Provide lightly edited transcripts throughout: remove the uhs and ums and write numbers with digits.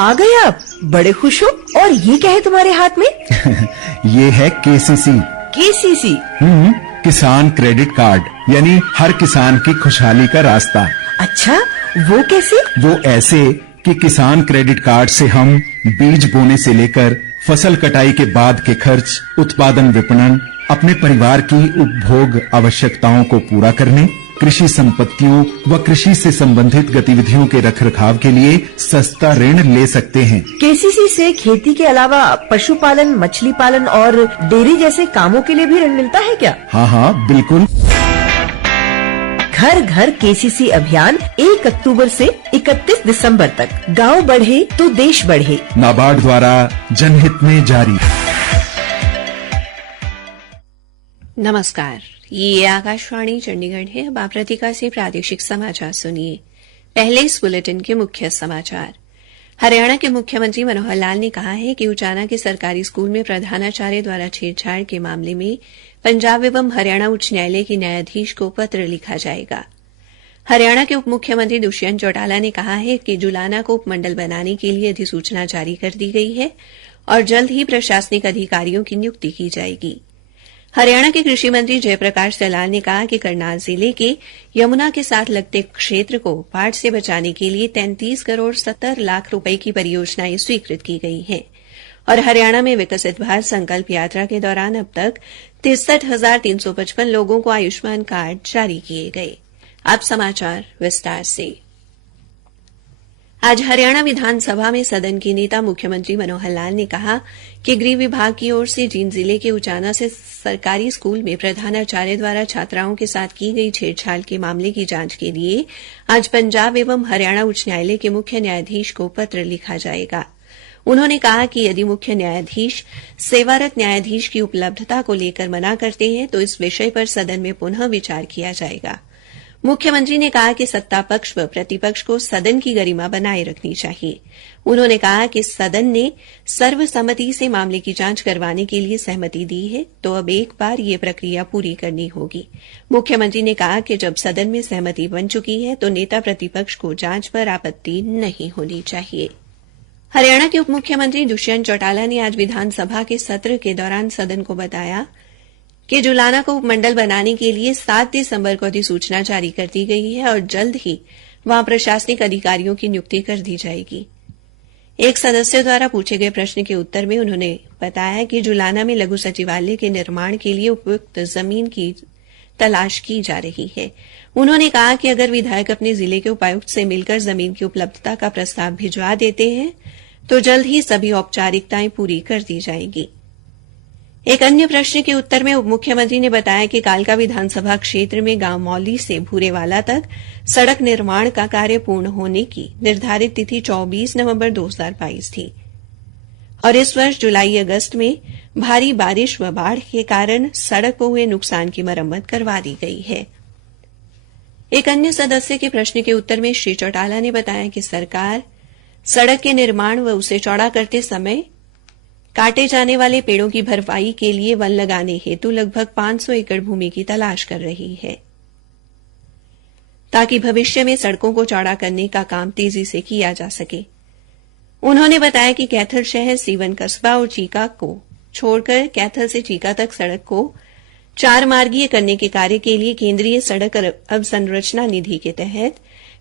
आ गए आप, बड़े खुश हो। और ये क्या है तुम्हारे हाथ में? ये है केसीसी। केसीसी? किसान क्रेडिट कार्ड, यानी हर किसान की खुशहाली का रास्ता। अच्छा, वो कैसे? वो ऐसे कि किसान क्रेडिट कार्ड से हम बीज बोने से लेकर फसल कटाई के बाद के खर्च, उत्पादन विपणन, अपने परिवार की उपभोग आवश्यकताओं को पूरा करने, कृषि संपत्तियों व कृषि से संबंधित गतिविधियों के रखरखाव के लिए सस्ता ऋण ले सकते हैं। केसीसी से खेती के अलावा पशुपालन, मछली पालन और डेयरी जैसे कामों के लिए भी ऋण मिलता है क्या? हाँ, बिल्कुल। घर घर केसीसी अभियान 1 अक्टूबर से 31 दिसंबर तक। गांव बढ़े तो देश बढ़े। नाबार्ड द्वारा जनहित में जारी। नमस्कार, ये आकाशवाणी चंडीगढ़ है। अब आप रतिका से प्रादेशिक समाचार सुनिए। पहले इस बुलेटिन के मुख्य समाचार। हरियाणा के मुख्यमंत्री मनोहर लाल ने कहा है कि उचाना के सरकारी स्कूल में प्रधानाचार्य द्वारा छेड़छाड़ के मामले में पंजाब एवं हरियाणा उच्च न्यायालय के न्यायाधीश को पत्र लिखा जाएगा। हरियाणा के उप मुख्यमंत्री दुष्यंत चौटाला ने कहा है कि जुलाना को उपमंडल बनाने के लिए अधिसूचना जारी कर दी गई है और जल्द ही प्रशासनिक अधिकारियों की नियुक्ति की जाएगी। हरियाणा के कृषि मंत्री जयप्रकाश दलाल ने कहा कि करनाल जिले के यमुना के साथ लगते क्षेत्र को बाढ़ से बचाने के लिए 33 करोड़ 70 लाख रुपए की परियोजनाएं स्वीकृत की गई हैं और हरियाणा में विकसित भारत संकल्प यात्रा के दौरान अब तक 63,355 लोगों को आयुष्मान कार्ड जारी किए गए। अब समाचार विस्तार से। आज हरियाणा विधानसभा में सदन के नेता मुख्यमंत्री मनोहर लाल ने कहा कि गृह विभाग की ओर से जींद जिले के उचाना से सरकारी स्कूल में प्रधानाचार्य द्वारा छात्राओं के साथ की गई छेड़छाड़ के मामले की जांच के लिए आज पंजाब एवं हरियाणा उच्च न्यायालय के मुख्य न्यायाधीश को पत्र लिखा जाएगा। उन्होंने कहा कि यदि मुख्य न्यायाधीश सेवारत न्यायाधीश की उपलब्धता को लेकर मना करते हैं तो इस विषय पर सदन में पुनः विचार किया जाएगा। मुख्यमंत्री ने कहा कि सत्ता पक्ष व प्रतिपक्ष को सदन की गरिमा बनाए रखनी चाहिए। उन्होंने कहा कि सदन ने सर्वसम्मति से मामले की जांच करवाने के लिए सहमति दी है, तो अब एक बार ये प्रक्रिया पूरी करनी होगी। मुख्यमंत्री ने कहा कि जब सदन में सहमति बन चुकी है तो नेता प्रतिपक्ष को जांच पर आपत्ति नहीं होनी चाहिए। हरियाणा के उप मुख्यमंत्री दुष्यंत चौटाला ने आज विधानसभा के सत्र के दौरान सदन को बताया कि जुलाना को उपमंडल बनाने के लिए 7 दिसंबर को अधिसूचना जारी कर दी गई है और जल्द ही वहां प्रशासनिक अधिकारियों की नियुक्ति कर दी जाएगी। एक सदस्य द्वारा पूछे गए प्रश्न के उत्तर में उन्होंने बताया कि जुलाना में लघु सचिवालय के निर्माण के लिए उपयुक्त जमीन की तलाश की जा रही है। उन्होंने कहा कि अगर विधायक अपने जिले के उपायुक्त से मिलकर जमीन की उपलब्धता का प्रस्ताव भिजवा देते हैं तो जल्द ही सभी औपचारिकताएं पूरी कर दी जाएंगी। एक अन्य प्रश्न के उत्तर में उप मुख्यमंत्री ने बताया कि कालका विधानसभा क्षेत्र में गांव मौली से भूरेवाला तक सड़क निर्माण का कार्य पूर्ण होने की निर्धारित तिथि 24 नवंबर 2022 थी और इस वर्ष जुलाई अगस्त में भारी बारिश व बाढ़ के कारण सड़क को हुए नुकसान की मरम्मत करवा दी गई है। एक अन्य सदस्य के प्रश्न के उत्तर में श्री चौटाला ने बताया कि सरकार सड़क के निर्माण व उसे चौड़ा करते समय काटे जाने वाले पेड़ों की भरपाई के लिए वन लगाने हेतु लगभग 500 एकड़ भूमि की तलाश कर रही है ताकि भविष्य में सड़कों को चौड़ा करने का काम तेजी से किया जा सके। उन्होंने बताया कि कैथल शहर, सीवन कस्बा और चीका को छोड़कर कैथल से चीका तक सड़क को 4 मार्गीय करने के कार्य के लिए केंद्रीय सड़क अवसंरचना निधि के तहत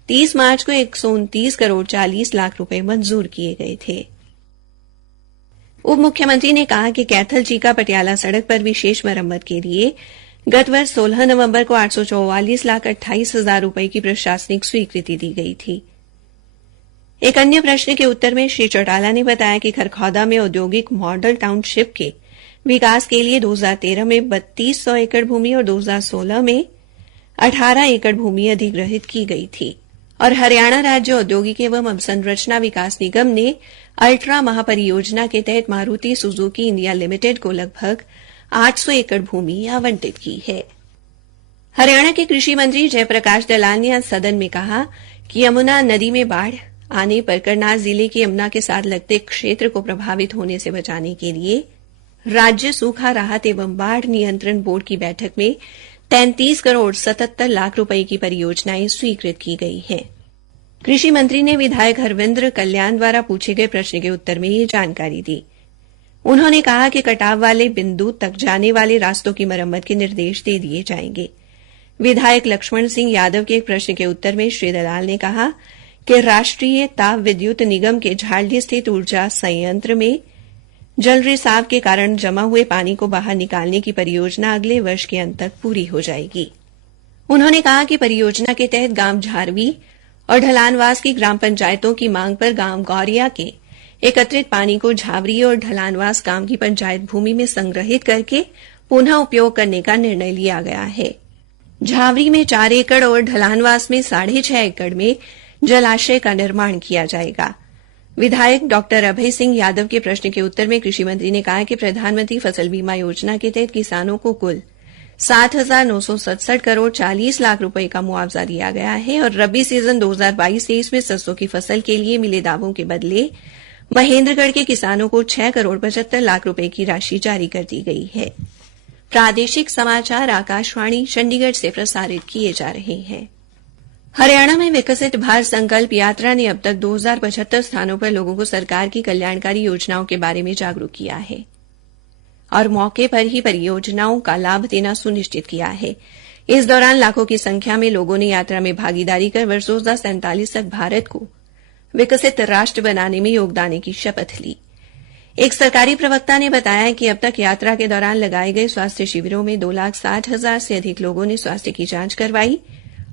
30 मार्च को 129 करोड़ 40 लाख रुपए मंजूर किए गए थे। उप मुख्यमंत्री ने कहा कि कैथल चीका पटियाला सड़क पर विशेष मरम्मत के लिए गत वर्ष 16 नवंबर को 844 लाख 28 हजार रुपए की प्रशासनिक स्वीकृति दी गई थी। एक अन्य प्रश्न के उत्तर में श्री चौटाला ने बताया कि खरखौदा में औद्योगिक मॉडल टाउनशिप के विकास के लिए 2013 में 3200 एकड़ भूमि और 2016 में 18 एकड़ भूमि अधिग्रहित की गई थी और हरियाणा राज्य औद्योगिक एवं अवसंरचना विकास निगम ने अल्ट्रा महापरियोजना के तहत मारुति सुजुकी इंडिया लिमिटेड को लगभग 800 एकड़ भूमि आवंटित की है। हरियाणा के कृषि मंत्री जयप्रकाश दलाल ने आज सदन में कहा कि यमुना नदी में बाढ़ आने पर करनाल जिले के यमुना के साथ लगते क्षेत्र को प्रभावित होने से बचाने के लिए राज्य सूखा राहत एवं बाढ़ नियंत्रण बोर्ड की बैठक में 33 करोड़ 77 लाख रुपए की परियोजनाएं स्वीकृत की गई हैं। कृषि मंत्री ने विधायक हरविंद्र कल्याण द्वारा पूछे गए प्रश्न के उत्तर में ये जानकारी दी। उन्होंने कहा कि कटाव वाले बिंदु तक जाने वाले रास्तों की मरम्मत के निर्देश दे दिए जाएंगे। विधायक लक्ष्मण सिंह यादव के एक प्रश्न के उत्तर में श्री दलाल ने कहा कि राष्ट्रीय ताप विद्युत निगम के झालडी स्थित ऊर्जा संयंत्र में जल रिसाव के कारण जमा हुए पानी को बाहर निकालने की परियोजना अगले वर्ष के अंत तक पूरी हो जाएगी। उन्होंने कहा कि परियोजना के तहत गांव झारवी और ढलानवास की ग्राम पंचायतों की मांग पर गांव गौरिया के एकत्रित पानी को झावरी और ढलानवास गांव की पंचायत भूमि में संग्रहित करके पुनः उपयोग करने का निर्णय लिया गया है। झावरी में 4 एकड़ और ढलानवास में 6.5 एकड़ में जलाशय का निर्माण किया जाएगा। विधायक डॉक्टर अभय सिंह यादव के प्रश्न के उत्तर में कृषि मंत्री ने कहा कि प्रधानमंत्री फसल बीमा योजना के तहत किसानों को कुल 7,967 करोड़ 40 लाख रुपए का मुआवजा दिया गया है और रबी सीजन 2022-23 में सरसों की फसल के लिए मिले दावों के बदले महेंद्रगढ़ के किसानों को 6 करोड़ 75 लाख रुपए की राशि जारी कर दी गई है। प्रादेशिक समाचार आकाशवाणी चंडीगढ़ से प्रसारित किए जा रहे हैं। हरियाणा में विकसित भारत संकल्प यात्रा ने अब तक 2075 स्थानों पर लोगों को सरकार की कल्याणकारी योजनाओं के बारे में जागरूक किया है और मौके पर ही परियोजनाओं का लाभ देना सुनिश्चित किया है। इस दौरान लाखों की संख्या में लोगों ने यात्रा में भागीदारी कर वर्ष 2047 तक भारत को विकसित राष्ट्र बनाने में योगदान की शपथ ली। एक सरकारी प्रवक्ता ने बताया कि अब तक यात्रा के दौरान लगाए गए स्वास्थ्य शिविरों में 2,60,000 से अधिक लोगों ने स्वास्थ्य की जांच करवाई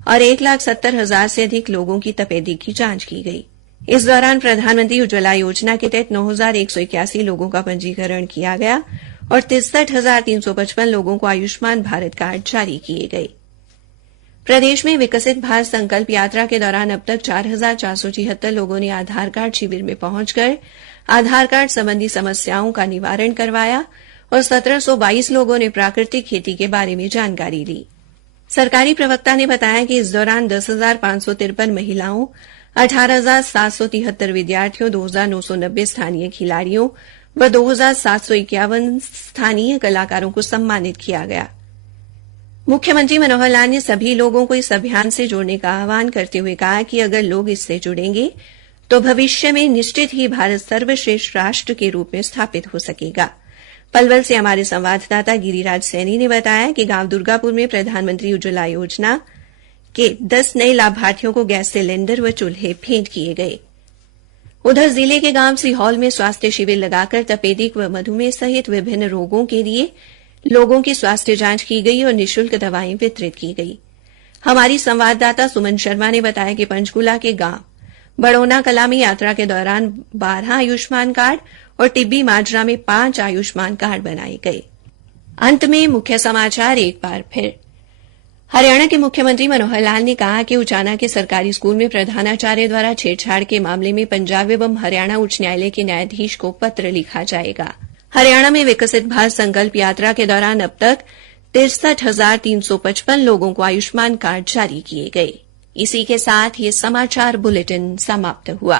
और 1,70,000 से अधिक लोगों की तपेदिक की जांच की गई। इस दौरान प्रधानमंत्री उज्ज्वला योजना के तहत 9,181 लोगों का पंजीकरण किया गया और 63,355 लोगों को आयुष्मान भारत कार्ड जारी किए गए। प्रदेश में विकसित भारत संकल्प यात्रा के दौरान अब तक 4,476 लोगों ने आधार कार्ड शिविर में पहुंचकर आधार कार्ड संबंधी समस्याओं का निवारण करवाया और 1,722 लोगों ने प्राकृतिक खेती के बारे में जानकारी ली। सरकारी प्रवक्ता ने बताया कि इस दौरान 10,553 महिलाओं, 18,773 विद्यार्थियों, 2,990 स्थानीय खिलाड़ियों व 2,751 स्थानीय कलाकारों को सम्मानित किया गया। मुख्यमंत्री मनोहर लाल ने सभी लोगों को इस अभियान से जुड़ने का आह्वान करते हुए कहा कि अगर लोग इससे जुड़ेंगे तो भविष्य में निश्चित ही भारत सर्वश्रेष्ठ राष्ट्र के रूप में स्थापित हो सकेगा। पलवल से हमारे संवाददाता गिरिराज सैनी ने बताया कि गांव दुर्गापुर में प्रधानमंत्री उज्ज्वला योजना के 10 नए लाभार्थियों को गैस सिलेंडर व चूल्हे भेंट किए गए। उधर जिले के गांव सीहौल में स्वास्थ्य शिविर लगाकर तपेदिक व मधुमेह सहित विभिन्न रोगों के लिए लोगों की स्वास्थ्य जांच की गई और निःशुल्क दवाएं वितरित की गई। हमारी संवाददाता सुमन शर्मा ने बताया कि पंचकूला के गांव बड़ोना कला में यात्रा के दौरान 12 आयुष्मान कार्ड और टिब्बी माजरा में 5 आयुष्मान कार्ड बनाए गए। अंत में मुख्य समाचार एक बार फिर। हरियाणा के मुख्यमंत्री मनोहर लाल ने कहा कि उचाना के सरकारी स्कूल में प्रधानाचार्य द्वारा छेड़छाड़ के मामले में पंजाब एवं हरियाणा उच्च न्यायालय के न्यायाधीश को पत्र लिखा जाएगा। हरियाणा में विकसित भारत संकल्प यात्रा के दौरान अब तक 63,355 लोगों को आयुष्मान कार्ड जारी किए गए। इसी के साथ ये समाचार बुलेटिन समाप्त हुआ।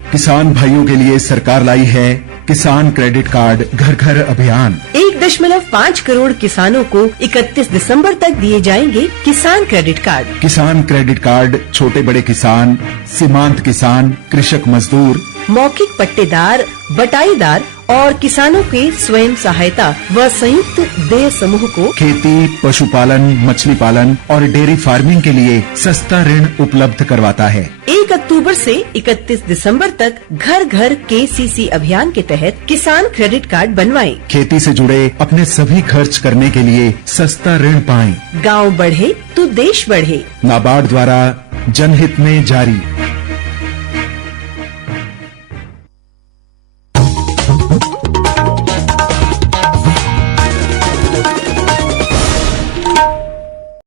किसान भाइयों के लिए सरकार लाई है किसान क्रेडिट कार्ड घर घर अभियान। 1.5 करोड़ किसानों को 31 दिसंबर तक दिए जाएंगे किसान क्रेडिट कार्ड। किसान क्रेडिट कार्ड छोटे बड़े किसान, सीमांत किसान, कृषक मजदूर, मौखिक पट्टेदार, बटाईदार और किसानों के स्वयं सहायता व संयुक्त देय समूह को खेती, पशुपालन, मछली पालन और डेयरी फार्मिंग के लिए सस्ता ऋण उपलब्ध करवाता है। 1 अक्टूबर से 31 दिसंबर तक घर घर KCC अभियान के तहत किसान क्रेडिट कार्ड बनवाएं। खेती से जुड़े अपने सभी खर्च करने के लिए सस्ता ऋण पाएं। गांव बढ़े तो देश बढ़े। नाबार्ड द्वारा जनहित में जारी।